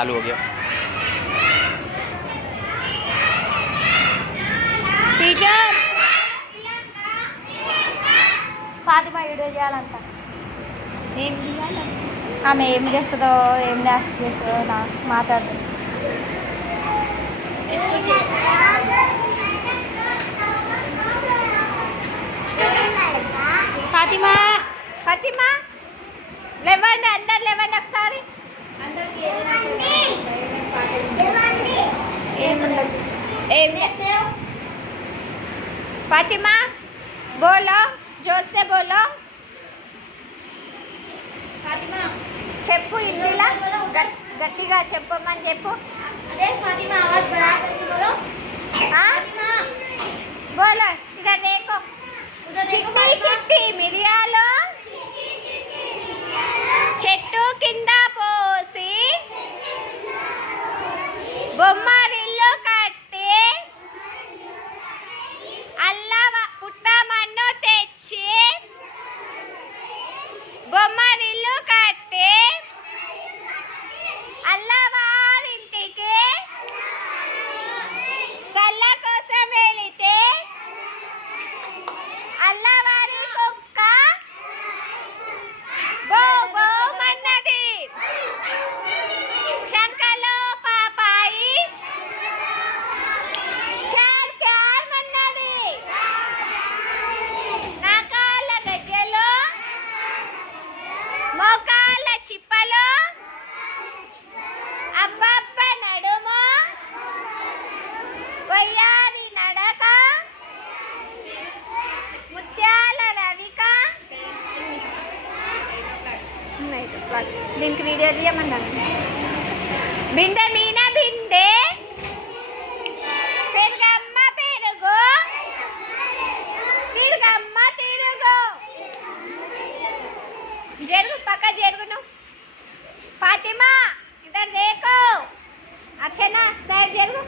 चालू हो गया। टीचर फातिमा वीडियो చేయాలంట ఏం చేయాలి ఆమె ఏం చేస్తుందో ఏం డాన్స్ చేస్తుందో నాకు మాట్లాడు फातिमा फातिमा लेवन अंदर लेवन ఒకసారి అందరికి ఏం చేస్తావు फातिमा बोलो जोर से बोलो फातिमा చెప్పు ఇందులో గట్టిగా చెప్పమని చెప్పు అదే फातिमा आवाज बढ़ा करके बोलो फातिमा बोलो इधर देखो చిట్టి చిట్టి మిరియాలు చెట్టు కింద పోసి బొమ్మరిల్లు కట్టి అల్లవ పుట్టమన్ను తెచ్చి బొమ్మరిల్లు కట్టి అల్లవారింటికి సల్ల కోసం వెళితే అల్లవారి కుక్క బో బో మన్నది శంకలో పాపాయి క్యార్ క్యార్ మన్నది నాకాల గజ్జలు మోకాల చిప్పలు అబ్బబ్బ నడుము వయ్యారి నడక ముత్యాల రవిక దీనికి వీడియో తీయమన్నాను బిందె మీన బిందె పెరుగమ్మ పెరుగు తిరుగమ్మ తిరుగు జరుగు పక్క జరుగును फातिमा इधर देखो अच्छा ना साइड जरूर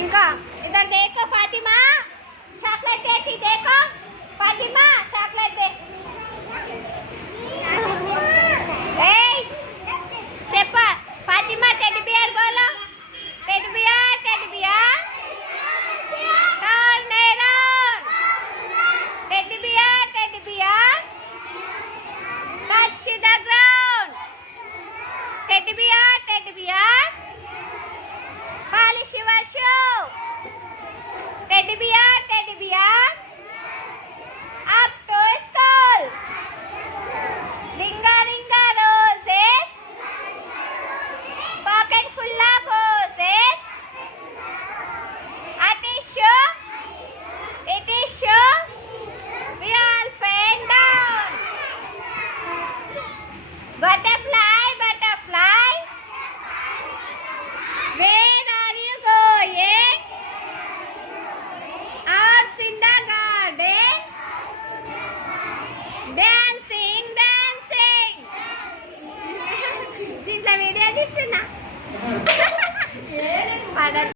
इनका इधर देखो फातिमा चॉकलेट देती देखो फातिमा चॉकलेट दे ए చెప్పా फातिमा टेडी बियर बोलो teddy bear turn around teddy bear touch the ground teddy bear polish your shoe teddy bear up to school ringa ringa roses pocket full of roses a tissue we all fell down butterfly where are you going out in the garden